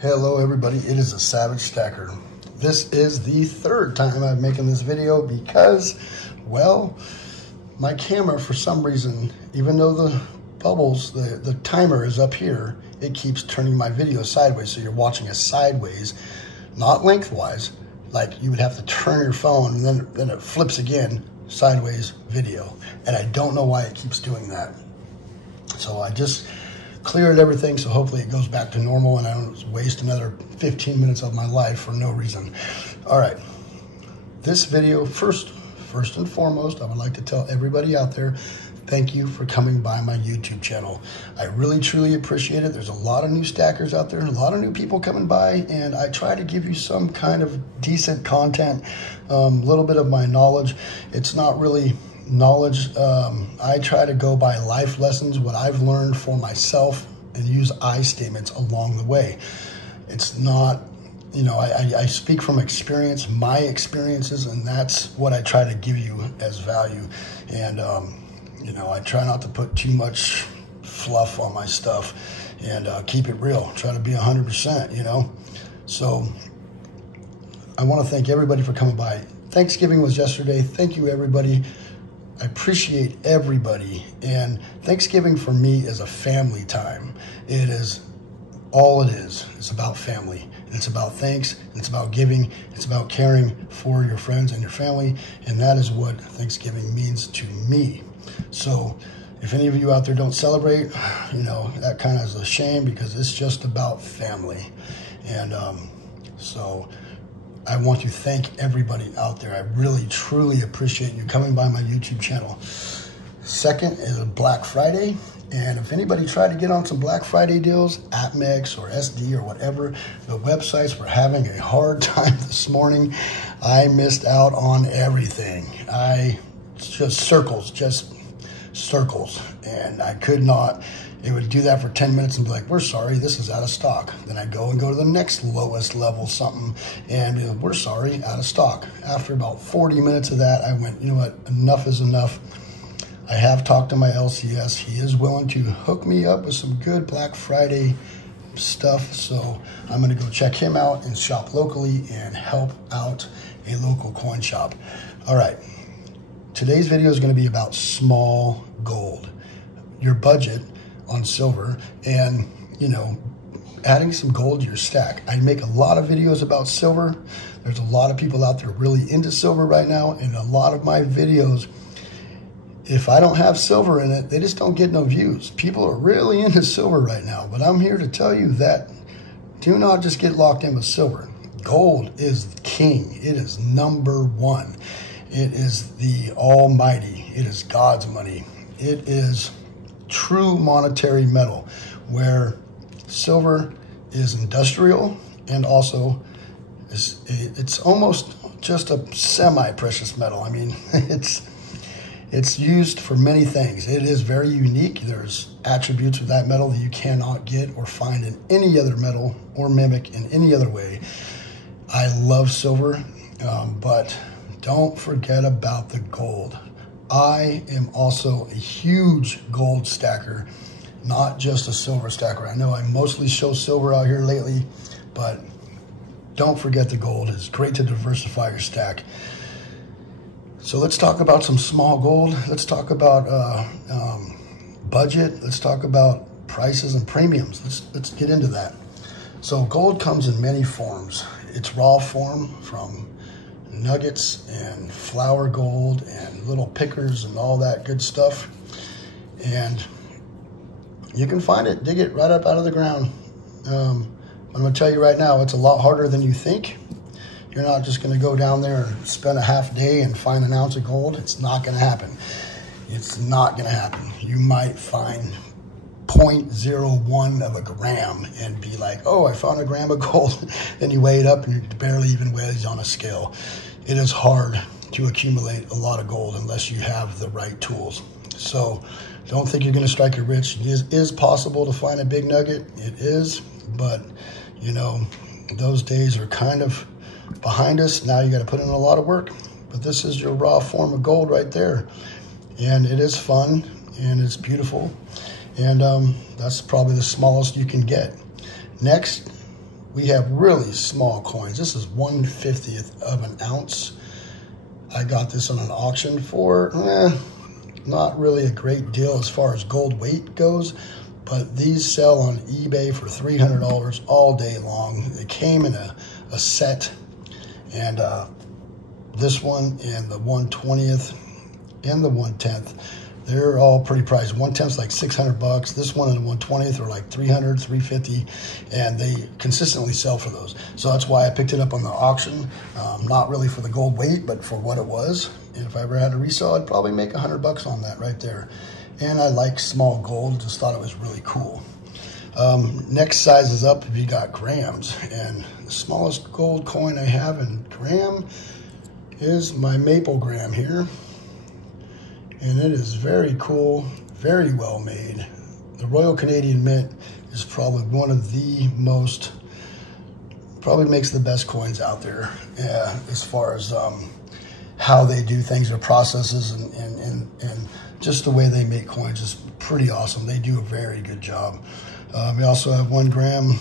Hello everybody, it is a Savagestacker. This is the third time I'm making this video because, well, my camera for some reason, even though the bubbles, the timer is up here, it keeps turning my video sideways. So you're watching it sideways, not lengthwise, like you would have to turn your phone and then it flips again, sideways video. And I don't know why it keeps doing that. So I just cleared everything, so hopefully it goes back to normal and I don't waste another 15 minutes of my life for no reason. All right, this video, first and foremost, I would like to tell everybody out there, thank you for coming by my YouTube channel. I really, truly appreciate it. There's a lot of new stackers out there, a lot of new people coming by, and I try to give you some kind of decent content, a little bit of my knowledge. It's not really knowledge. I try to go by life lessons, what I've learned for myself, and use I statements along the way. It's not, you know, I speak from experience, my experiences, and that's what I try to give you as value. And, you know, I try not to put too much fluff on my stuff and keep it real, try to be 100%, you know. So I want to thank everybody for coming by. Thanksgiving was yesterday. Thank you, everybody. I appreciate everybody, and Thanksgiving for me is a family time. It is all it is. It's about family. It's about thanks. It's about giving. It's about caring for your friends and your family, and that is what Thanksgiving means to me. So if any of you out there don't celebrate, you know, that kind of is a shame because it's just about family. And so I want to thank everybody out there. I really, truly appreciate you coming by my YouTube channel. Second is Black Friday. And if anybody tried to get on some Black Friday deals, AppMex or SD or whatever, the websites were having a hard time this morning. I missed out on everything. Just circles. And I could not. It would do that for 10 minutes and be like, we're sorry, this is out of stock. Then I'd go to the next lowest level something and be like, we're sorry, out of stock. After about 40 minutes of that, I went, you know what, enough is enough. I have talked to my LCS. He is willing to hook me up with some good Black Friday stuff. So I'm gonna go check him out and shop locally and help out a local coin shop. All right, today's video is gonna be about small gold, your budget on silver, and, you know, adding some gold to your stack. I make a lot of videos about silver. There's a lot of people out there really into silver right now, and a lot of my videos, if I don't have silver in it, they just don't get no views. People are really into silver right now, but I'm here to tell you that do not just get locked in with silver. Gold is king. It is number one. It is the almighty. It is God's money. It is true monetary metal, where silver is industrial and also it's almost just a semi-precious metal. I mean, it's used for many things. It is very unique. There's attributes of that metal that you cannot get or find in any other metal or mimic in any other way. I love silver, but don't forget about the gold. I am also a huge gold stacker, not just a silver stacker. I know I mostly show silver out here lately, but don't forget the gold. It's great to diversify your stack. So let's talk about some small gold. Let's talk about budget. Let's talk about prices and premiums. Let's get into that. So gold comes in many forms. It's raw form from nuggets and flour gold and little pickers and all that good stuff, and you can find it, dig it right up out of the ground. I'm gonna tell you right now, it's a lot harder than you think. You're not just gonna go down there and spend a half day and find an ounce of gold. It's not gonna happen. It's not gonna happen. You might find 0.01 of a gram and be like, oh, I found a gram of gold. Then you weigh it up and you barely even weigh it on a scale. It is hard to accumulate a lot of gold unless you have the right tools. So don't think you're gonna strike it rich. It is possible to find a big nugget. It is, but you know, those days are kind of behind us. Now you gotta put in a lot of work, but this is your raw form of gold right there. And it is fun and it's beautiful. And that's probably the smallest you can get. Next we have really small coins. This is 1/50th of an ounce. I got this on an auction for not really a great deal as far as gold weight goes, but these sell on eBay for $300 all day long. They came in a set, and this one and the 1/20th and the 1/10th, they're all pretty priced. 1/10th's like $600. This one and the 1/20th are like $300, $350, and they consistently sell for those. So that's why I picked it up on the auction. Not really for the gold weight, but for what it was. And if I ever had a resale, I'd probably make $100 on that right there. And I like small gold, just thought it was really cool. Next size is up if you got grams. And the smallest gold coin I have in gram is my maple gram here. And it is very cool, very well made. The Royal Canadian Mint is probably one of the most, probably makes the best coins out there as far as how they do things, their processes, and just the way they make coins is pretty awesome. They do a very good job. We also have 1 gram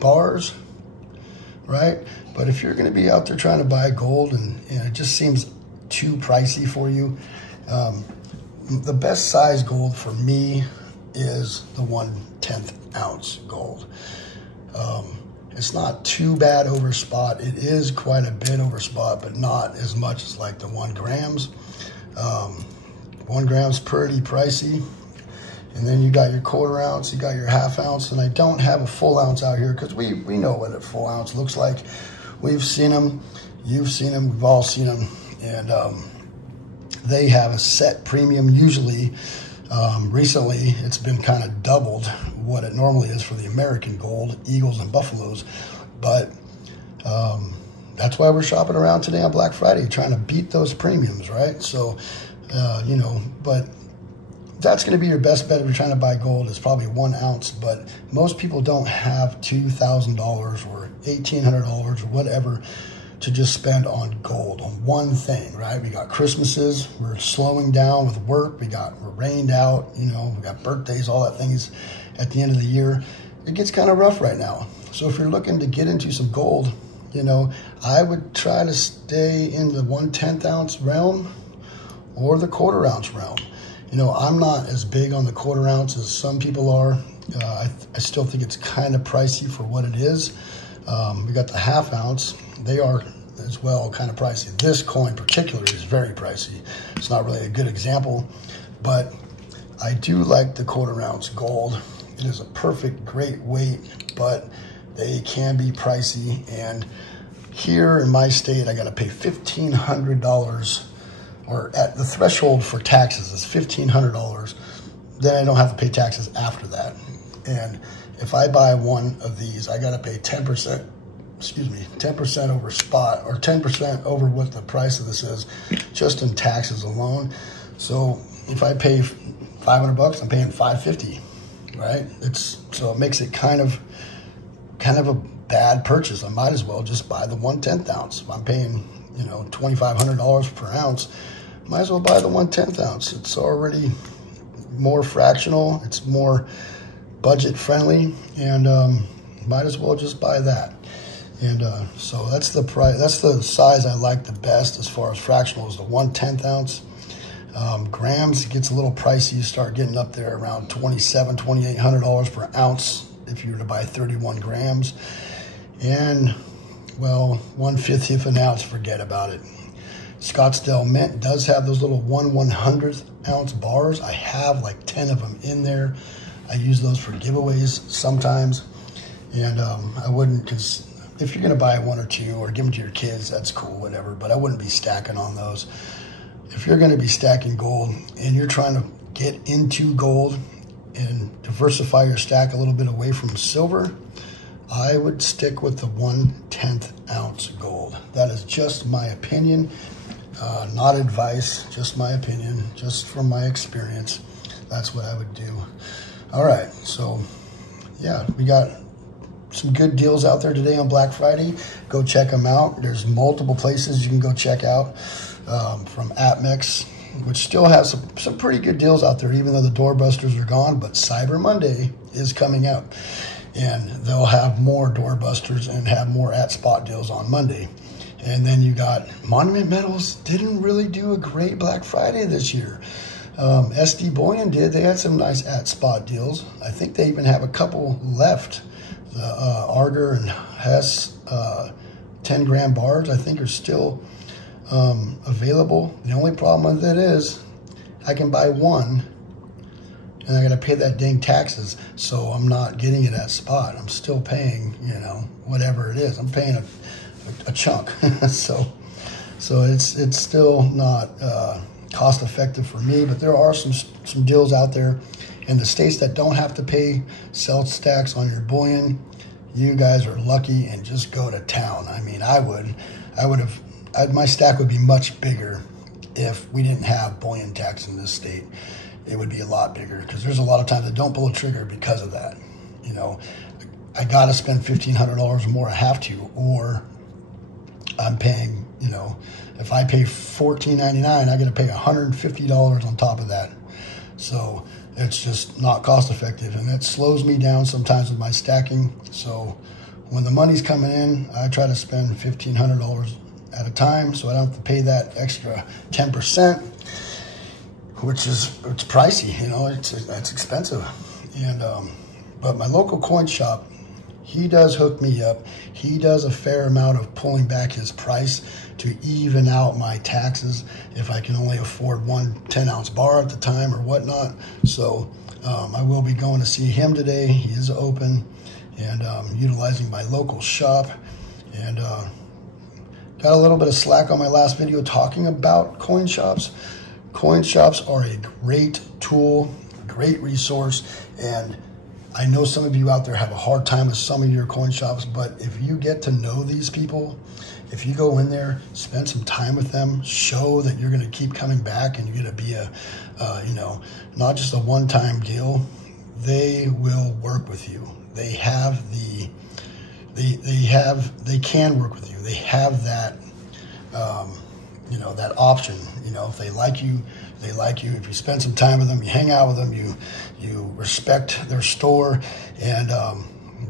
bars, right? But if you're gonna be out there trying to buy gold and it just seems too pricey for you, the best size gold for me is the 1/10th ounce gold. It's not too bad over spot. It is quite a bit over spot, but not as much as like the 1 grams. 1 gram's pretty pricey. And then you got your 1/4 ounce, you got your 1/2 ounce, and I don't have a full ounce out here because we know what a full ounce looks like. We've seen them, you've seen them, we've all seen them, and they have a set premium usually. Recently, it's been kind of doubled what it normally is for the American gold, Eagles and Buffaloes. But that's why we're shopping around today on Black Friday, trying to beat those premiums, right? So, you know, but that's going to be your best bet if you're trying to buy gold. It's probably 1 ounce, but most people don't have $2,000 or $1,800 or whatever to just spend on gold, on one thing, right? We got Christmases, we're slowing down with work, we're rained out, you know, we got birthdays, all that things at the end of the year. It gets kind of rough right now. So if you're looking to get into some gold, you know, I would try to stay in the 1/10 ounce realm or the 1/4 ounce realm. You know, I'm not as big on the 1/4 ounce as some people are. I still think it's kind of pricey for what it is. We got the 1/2 ounce. They are as well kind of pricey. This coin particularly is very pricey. It's not really a good example, but I do like the 1/4 ounce gold. It is a perfect, great weight, but they can be pricey. And here in my state, I got to pay $1,500, or at the threshold for taxes is $1,500. Then I don't have to pay taxes after that. And if I buy one of these, I got to pay 10%, 10% over spot, or 10% over what the price of this is, just in taxes alone. So if I pay $500, I'm paying $550, right? So it makes it kind of a bad purchase. I might as well just buy the 1/10 ounce. If I'm paying, you know, $2,500 per ounce, might as well buy the 1/10 ounce. It's already more fractional, it's more budget friendly, and might as well just buy that. And so that's the price. That's the size I like the best as far as fractional is the 1/10 ounce. Grams gets a little pricey. You start getting up there around $2,700, $2,800 per ounce if you were to buy 31 grams. And well, 1/50th an ounce, forget about it. Scottsdale Mint does have those little 1/100th ounce bars. I have like 10 of them in there. I use those for giveaways sometimes. And I wouldn't, if you're gonna buy 1 or 2 or give them to your kids, that's cool, whatever, but I wouldn't be stacking on those. If you're gonna be stacking gold and you're trying to get into gold and diversify your stack a little bit away from silver, I would stick with the 1/10 ounce gold. That is just my opinion, not advice, just my opinion, just from my experience. That's what I would do. All right, so yeah, we got some good deals out there today on Black Friday. Go check them out. There's multiple places you can go check out, from APMEX, which still has some pretty good deals out there, even though the doorbusters are gone, but Cyber Monday is coming out. and they'll have more doorbusters and have more at spot deals on Monday. And then you got Monument Metals didn't really do a great Black Friday this year. SD Bullion did. They had some nice at spot deals. I think they even have a couple left. The Arger and Hess 10 gram bars, I think, are still available. The only problem with it is I can buy one and I got to pay that dang taxes, so I'm not getting it at spot. I'm still paying, you know, whatever it is. I'm paying a chunk. so it's still not cost effective for me, but there are some deals out there. And the states that don't have to pay sales tax on your bullion, you guys are lucky and just go to town. I mean, my stack would be much bigger if we didn't have bullion tax in this state. It would be a lot bigger, because there's a lot of times that don't pull a trigger because of that. You know, I got to spend $1,500 or more. I have to, or I'm paying, you know, if I pay $14.99, I got to pay $150 on top of that. So it's just not cost effective, and it slows me down sometimes with my stacking. So when the money's coming in, I try to spend $1,500 at a time, so I don't have to pay that extra 10%, which is, it's pricey, you know, it's expensive. And but my local coin shop, he does hook me up. He does a fair amount of pulling back his price to even out my taxes if I can only afford one 10-ounce bar at the time or whatnot. So I will be going to see him today. He is open, and utilizing my local shop. And got a little bit of slack on my last video talking about coin shops. Coin shops are a great tool, great resource, and I know some of you out there have a hard time with some of your coin shops, but if you get to know these people, if you go in there, spend some time with them, show that you're going to keep coming back and you're going to be a, you know, not just a one-time deal, they will work with you. They have the, they can work with you. They have that, you know, that option. You know, if they like you, they like you. If you spend some time with them, you hang out with them, you respect their store, and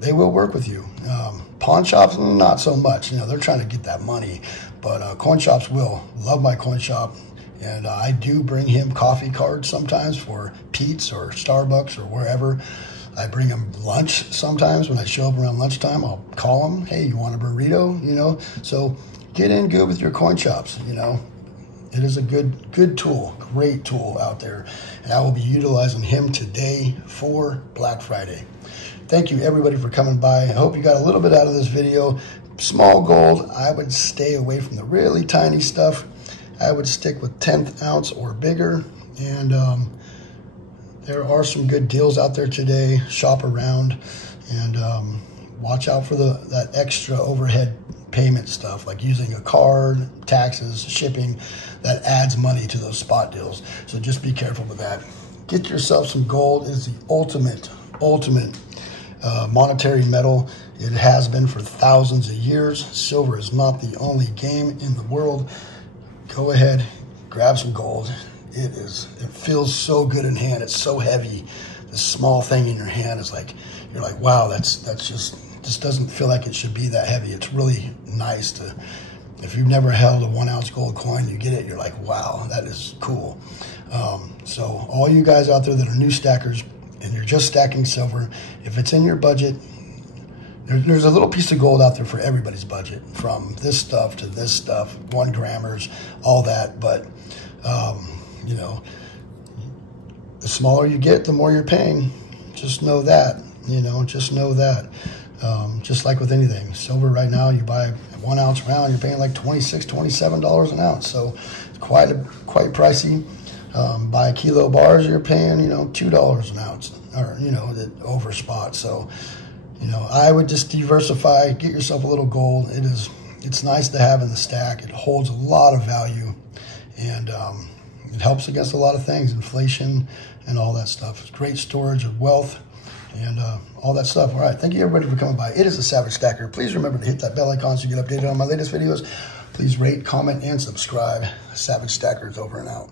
they will work with you. Pawn shops, not so much. You know, they're trying to get that money, but coin shops will. Love my coin shop, and I do bring him coffee cards sometimes for Pete's or Starbucks or wherever. I bring him lunch sometimes when I show up around lunchtime. I'll call him, hey, you want a burrito? You know, so get in good with your coin shops. You know, it is a good tool, great tool out there, and I will be utilizing him today for Black Friday. Thank you, everybody, for coming by. I hope you got a little bit out of this video. Small gold, I would stay away from the really tiny stuff. I would stick with 10th ounce or bigger, and there are some good deals out there today. Shop around, and watch out for that extra overhead payment stuff, like using a card, taxes, shipping. That adds money to those spot deals. So just be careful with that. Get yourself some gold. It's the ultimate monetary metal. It has been for thousands of years. Silver is not the only game in the world. Go ahead, grab some gold. It feels so good in hand. It's so heavy. This small thing in your hand is like, you're like, wow, that's just doesn't feel like it should be that heavy. It's really nice to, if you've never held a 1 ounce gold coin, you get it, you're like, wow, that is cool. So all you guys out there that are new stackers and you're just stacking silver, if it's in your budget, there's a little piece of gold out there for everybody's budget, from this stuff to this stuff, 1 grammers, all that. But, you know, the smaller you get, the more you're paying. Just know that, you know, just know that. Just like with anything, silver right now, you buy a 1 ounce round, you're paying like $26, $27 an ounce. So it's quite pricey. Buy a kilo bars, you're paying, you know, $2 an ounce, or, you know, over spot. So, you know, I would just diversify, get yourself a little gold. It's nice to have in the stack. It holds a lot of value, and it helps against a lot of things, inflation and all that stuff. It's great storage of wealth and all that stuff. All right, thank you everybody for coming by. It is the Savagestacker. Please remember to hit that bell icon so you get updated on my latest videos. Please rate, comment, and subscribe. Savagestacker is over and out.